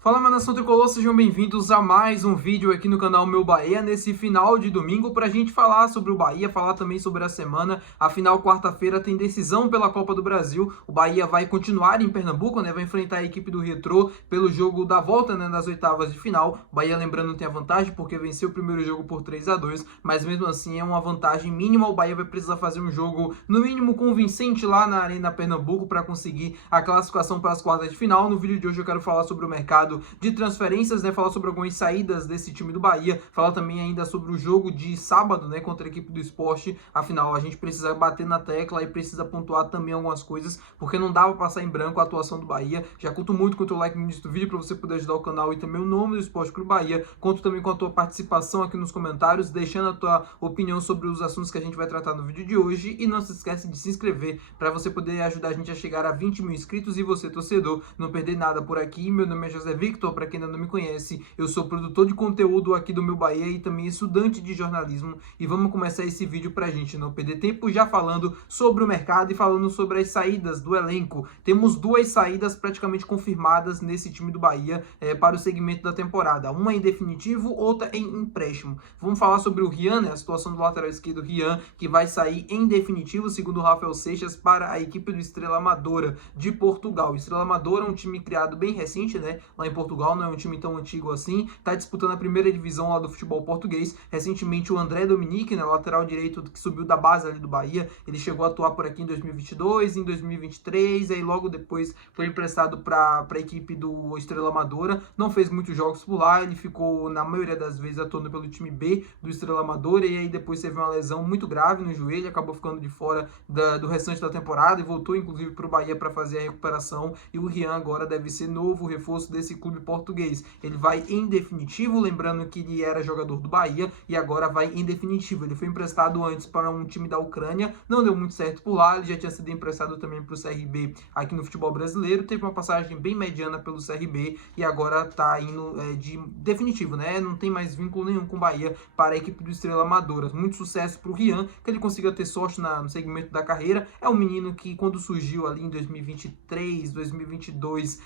Fala, minha nação tricolor, sejam bem-vindos a mais um vídeo aqui no canal Meu Bahia, nesse final de domingo, para a gente falar sobre o Bahia, falar também sobre a semana. Afinal, quarta-feira tem decisão pela Copa do Brasil, o Bahia vai continuar em Pernambuco, né? Vai enfrentar a equipe do Retrô pelo jogo da volta, né? Nas oitavas de final. O Bahia, lembrando, tem a vantagem porque venceu o primeiro jogo por 3-2, mas mesmo assim é uma vantagem mínima. O Bahia vai precisar fazer um jogo, no mínimo, convincente lá na Arena Pernambuco para conseguir a classificação para as quartas de final. No vídeo de hoje eu quero falar sobre o mercado de transferências, né, falar sobre algumas saídas desse time do Bahia, falar também ainda sobre o jogo de sábado, né, contra a equipe do Sport. Afinal, a gente precisa bater na tecla e precisa pontuar também algumas coisas, porque não dá pra passar em branco a atuação do Bahia. Já conto muito com o teu like no início do vídeo para você poder ajudar o canal e também o nome do Esporte Clube Bahia. Conto também com a tua participação aqui nos comentários, deixando a tua opinião sobre os assuntos que a gente vai tratar no vídeo de hoje, e não se esquece de se inscrever para você poder ajudar a gente a chegar a 20 mil inscritos e você, torcedor, não perder nada por aqui. Meu nome é José Victor, para quem ainda não me conhece, eu sou produtor de conteúdo aqui do Meu Bahia e também estudante de jornalismo, e vamos começar esse vídeo para a gente não perder tempo já falando sobre o mercado e falando sobre as saídas do elenco. Temos duas saídas praticamente confirmadas nesse time do Bahia para o segmento da temporada, uma em definitivo, outra em empréstimo. Vamos falar sobre o Rian, né, a situação do lateral esquerdo Rian, que vai sair em definitivo, segundo o Rafael Seixas, para a equipe do Estrela Amadora de Portugal. O Estrela Amadora é um time criado bem recente, né, lá em Portugal, não é um time tão antigo assim, tá disputando a primeira divisão lá do futebol português. Recentemente o André Dominique, né, lateral direito que subiu da base ali do Bahia, ele chegou a atuar por aqui em 2022, em 2023, aí logo depois foi emprestado para a equipe do Estrela Amadora, não fez muitos jogos por lá, ele ficou na maioria das vezes atuando pelo time B do Estrela Amadora, e aí depois teve uma lesão muito grave no joelho, acabou ficando de fora do restante da temporada e voltou inclusive para o Bahia para fazer a recuperação, e o Rian agora deve ser novo reforço desse clube português. Ele vai em definitivo, lembrando que ele era jogador do Bahia e agora vai em definitivo. Ele foi emprestado antes para um time da Ucrânia, não deu muito certo por lá, ele já tinha sido emprestado também para o CRB aqui no futebol brasileiro, teve uma passagem bem mediana pelo CRB e agora está indo de definitivo, né? Não tem mais vínculo nenhum com o Bahia para a equipe do Estrela Amadora. Muito sucesso para o Rian, que ele consiga ter sorte no segmento da carreira. É um menino que quando surgiu ali em 2023, 2022,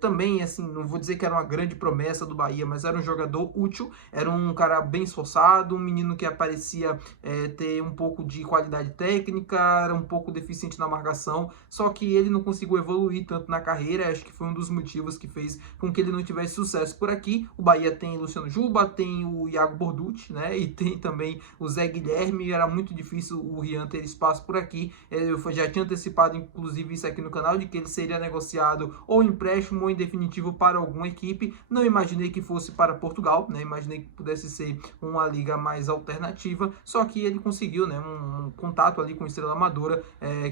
também, assim, não vou dizer que era uma grande promessa do Bahia, mas era um jogador útil, era um cara bem esforçado, um menino que parecia ter um pouco de qualidade técnica, era um pouco deficiente na marcação, só que ele não conseguiu evoluir tanto na carreira. Acho que foi um dos motivos que fez com que ele não tivesse sucesso por aqui. O Bahia tem Luciano Juba, tem o Iago Borducci, né, e tem também o Zé Guilherme. Era muito difícil o Rian ter espaço por aqui. Eu já tinha antecipado inclusive isso aqui no canal, de que ele seria negociado ou empréstimo ou em definitivo para alguma equipe. Não imaginei que fosse para Portugal, né? Imaginei que pudesse ser uma liga mais alternativa, só que ele conseguiu, né, um contato ali com a Estrela Amadora,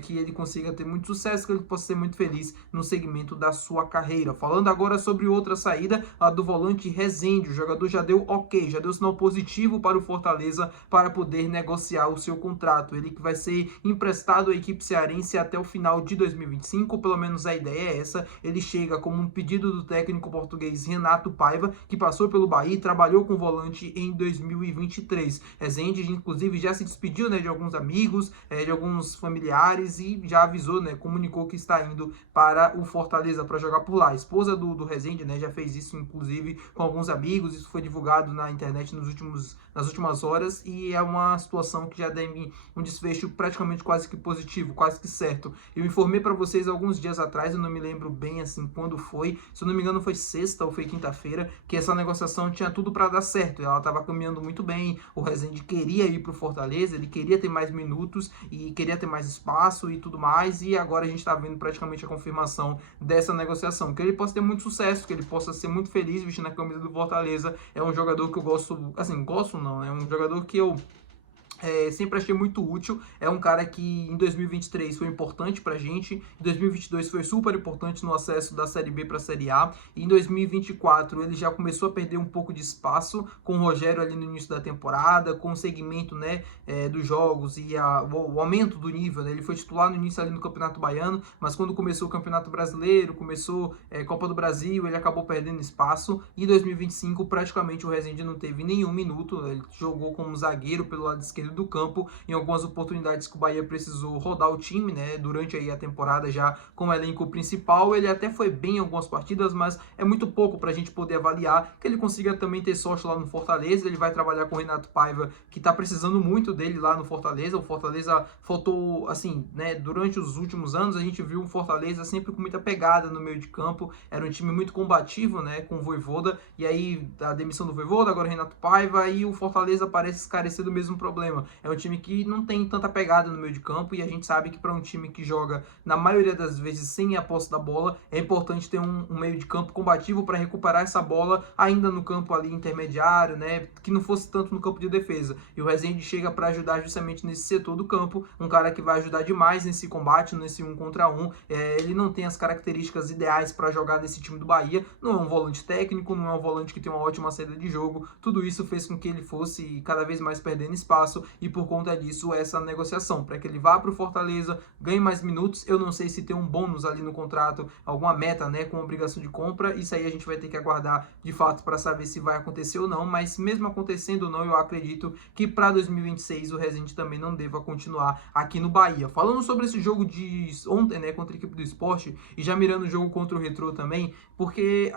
que ele consiga ter muito sucesso, que ele possa ser muito feliz no segmento da sua carreira. Falando agora sobre outra saída, a do volante Rezende. O jogador já deu ok, já deu sinal positivo para o Fortaleza para poder negociar o seu contrato. Ele que vai ser emprestado à equipe cearense até o final de 2025, pelo menos a ideia é essa. Ele chega como um pedido do técnico português Renato Paiva, que passou pelo Bahia e trabalhou com volante em 2023. Rezende, inclusive, já se despediu, né, de alguns amigos, de alguns familiares, e já avisou, né, comunicou que está indo para o Fortaleza para jogar por lá. A esposa do Rezende, né, já fez isso, inclusive, com alguns amigos. Isso foi divulgado na internet nas últimas horas, e é uma situação que já tem um desfecho praticamente quase que positivo, quase que certo. Eu informei para vocês alguns dias atrás, eu não me lembro bem assim quando foi, se eu não me engano foi sexta ou foi quinta-feira, que essa negociação tinha tudo para dar certo, ela estava caminhando muito bem. O Rezende queria ir para o Fortaleza, ele queria ter mais minutos e queria ter mais espaço e tudo mais, e agora a gente está vendo praticamente a confirmação dessa negociação, que ele possa ter muito sucesso, que ele possa ser muito feliz vestindo a camisa do Fortaleza. É um jogador que eu gosto, assim, gosto não, é um jogador que eu sempre achei muito útil. É um cara que em 2023 foi importante pra gente, em 2022 foi super importante no acesso da Série B para a Série A, e em 2024 ele já começou a perder um pouco de espaço com o Rogério ali no início da temporada, com o segmento, né, dos jogos e o aumento do nível, né? Ele foi titular no início ali no Campeonato Baiano, mas quando começou o Campeonato Brasileiro, começou Copa do Brasil, ele acabou perdendo espaço, e em 2025 praticamente o Rezende não teve nenhum minuto. Ele jogou como zagueiro pelo lado esquerdo dentro do campo, em algumas oportunidades que o Bahia precisou rodar o time, né, durante aí a temporada já com o elenco principal. Ele até foi bem em algumas partidas, mas é muito pouco para a gente poder avaliar que ele consiga também ter sorte lá no Fortaleza. Ele vai trabalhar com o Renato Paiva, que está precisando muito dele lá no Fortaleza. O Fortaleza faltou, assim, né, durante os últimos anos a gente viu um Fortaleza sempre com muita pegada no meio de campo, era um time muito combativo, né, com o Vojvoda, e aí a demissão do Vojvoda, agora o Renato Paiva, e o Fortaleza parece escarecer do mesmo problema. É um time que não tem tanta pegada no meio de campo, e a gente sabe que para um time que joga na maioria das vezes sem a posse da bola, é importante ter um meio de campo combativo para recuperar essa bola ainda no campo ali intermediário, né, que não fosse tanto no campo de defesa. E o Rezende chega para ajudar justamente nesse setor do campo, um cara que vai ajudar demais nesse combate, nesse 1 contra 1. Ele não tem as características ideais para jogar nesse time do Bahia, não é um volante técnico, não é um volante que tem uma ótima saída de jogo. Tudo isso fez com que ele fosse cada vez mais perdendo espaço, e por conta disso essa negociação, para que ele vá para o Fortaleza, ganhe mais minutos. Eu não sei se tem um bônus ali no contrato, alguma meta, né, com obrigação de compra. Isso aí a gente vai ter que aguardar de fato para saber se vai acontecer ou não, mas mesmo acontecendo ou não, eu acredito que para 2026 o Rezende também não deva continuar aqui no Bahia. Falando sobre esse jogo de ontem, né, contra a equipe do Sport, e já mirando o jogo contra o Retrô também, porque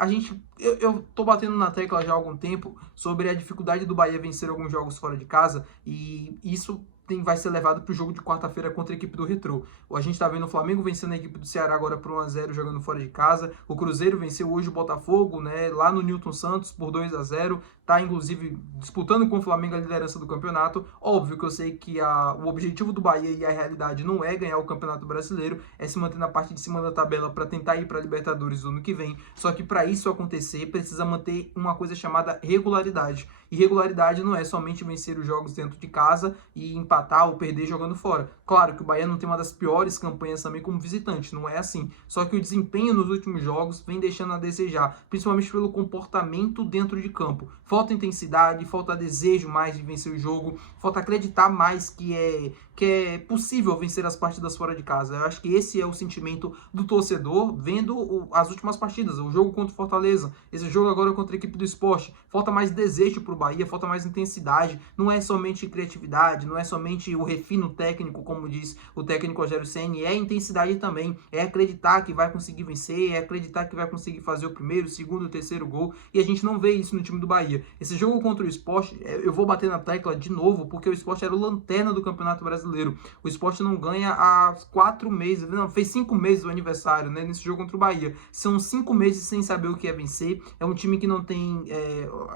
eu tô batendo na tecla já há algum tempo sobre a dificuldade do Bahia vencer alguns jogos fora de casa, e isso vai ser levado para o jogo de quarta-feira contra a equipe do Retrô. A gente está vendo o Flamengo vencendo a equipe do Ceará agora por 1-0 jogando fora de casa. O Cruzeiro venceu hoje o Botafogo, né, lá no Newton Santos por 2-0. Tá inclusive disputando com o Flamengo a liderança do campeonato. Óbvio que eu sei que o objetivo do Bahia e a realidade não é ganhar o Campeonato Brasileiro, é se manter na parte de cima da tabela para tentar ir para a Libertadores no ano que vem. Só que para isso acontecer, precisa manter uma coisa chamada regularidade. E regularidade não é somente vencer os jogos dentro de casa e empatar ou perder jogando fora. Claro que o Bahia não tem uma das piores campanhas também como visitante, não é assim. Só que o desempenho nos últimos jogos vem deixando a desejar, principalmente pelo comportamento dentro de campo. Falta intensidade, falta desejo mais de vencer o jogo, falta acreditar mais que é possível vencer as partidas fora de casa. Eu acho que esse é o sentimento do torcedor vendo as últimas partidas, o jogo contra o Fortaleza, esse jogo agora contra a equipe do Sport. Falta mais desejo para o Bahia, falta mais intensidade, não é somente criatividade, não é somente o refino técnico, como diz o técnico Rogério Ceni, é intensidade também, é acreditar que vai conseguir vencer, é acreditar que vai conseguir fazer o primeiro, o segundo, o terceiro gol, e a gente não vê isso no time do Bahia. Esse jogo contra o Sport, eu vou bater na tecla de novo, porque o Sport era o lanterna do Campeonato Brasileiro. O Sport não ganha há 4 meses, não, fez 5 meses do aniversário, né, nesse jogo contra o Bahia. São 5 meses sem saber o que é vencer, é um time que não tem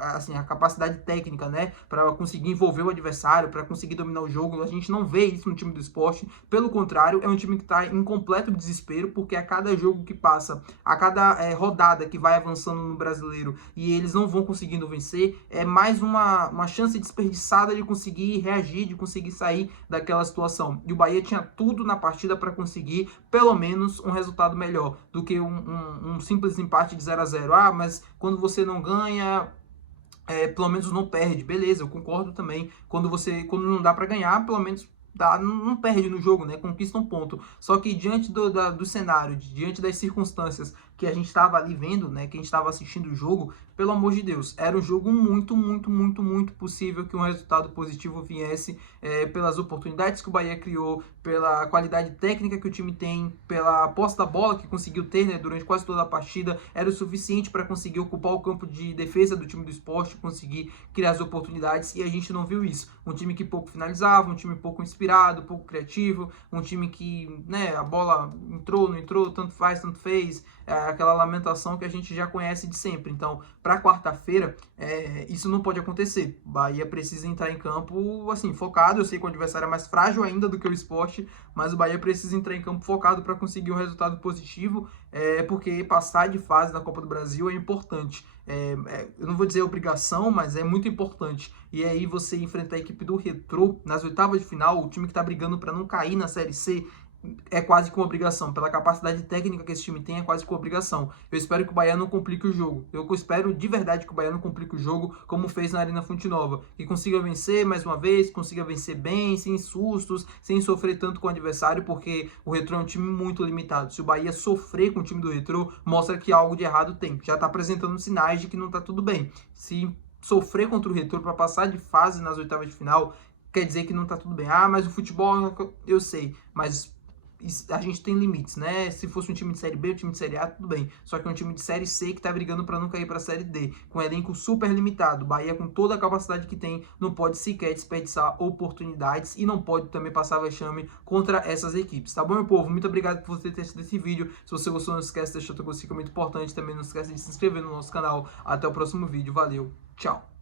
assim, a capacidade técnica, né, para conseguir envolver o adversário, para conseguir dominar o jogo. A gente não vê isso no time do Sport, pelo contrário, é um time que está em completo desespero, porque a cada jogo que passa, a cada rodada que vai avançando no Brasileiro e eles não vão conseguindo vencer, é mais uma chance desperdiçada de conseguir reagir, de conseguir sair daquela situação. E o Bahia tinha tudo na partida para conseguir pelo menos um resultado melhor do que um simples empate de 0-0. Ah, mas quando você não ganha, pelo menos não perde. Beleza, eu concordo também. Quando não dá para ganhar, pelo menos não perde no jogo, né? Conquista um ponto. Só que diante do cenário, diante das circunstâncias que a gente estava ali vendo, né? Que a gente estava assistindo o jogo, pelo amor de Deus, era um jogo muito, muito, muito, muito possível que um resultado positivo viesse, pelas oportunidades que o Bahia criou, pela qualidade técnica que o time tem, pela posse da bola que conseguiu ter, né, durante quase toda a partida, era o suficiente para conseguir ocupar o campo de defesa do time do Sport, conseguir criar as oportunidades, e a gente não viu isso. Um time que pouco finalizava, um time pouco inspirado, pouco criativo, um time que, né, a bola entrou, não entrou, tanto faz, tanto fez, aquela lamentação que a gente já conhece de sempre. Então, para quarta-feira, isso não pode acontecer. O Bahia precisa entrar em campo, assim, focado. Eu sei que o adversário é mais frágil ainda do que o Sport, mas o Bahia precisa entrar em campo focado para conseguir um resultado positivo, porque passar de fase na Copa do Brasil é importante. Eu não vou dizer obrigação, mas é muito importante. E aí você enfrentar a equipe do Retrô nas oitavas de final, o time que está brigando para não cair na Série C, é quase que uma obrigação. Pela capacidade técnica que esse time tem, é quase que uma obrigação. Eu espero que o Bahia não complique o jogo. Eu espero de verdade que o Bahia não complique o jogo como fez na Arena Fonte Nova. Que consiga vencer mais uma vez, consiga vencer bem, sem sustos, sem sofrer tanto com o adversário, porque o Retrô é um time muito limitado. Se o Bahia sofrer com o time do Retrô, mostra que algo de errado tem. Já está apresentando sinais de que não está tudo bem. Se sofrer contra o Retrô para passar de fase nas oitavas de final, quer dizer que não tá tudo bem. Ah, mas o futebol, eu sei, mas a gente tem limites, né? Se fosse um time de Série B, um time de Série A, tudo bem. Só que é um time de Série C que tá brigando para não cair para a Série D, com um elenco super limitado. Bahia, com toda a capacidade que tem, não pode sequer desperdiçar oportunidades e não pode também passar vexame contra essas equipes, tá bom, meu povo? Muito obrigado por você ter assistido esse vídeo. Se você gostou, não esquece de deixar o teu gostei, que é muito importante. Também não esquece de se inscrever no nosso canal. Até o próximo vídeo. Valeu, tchau!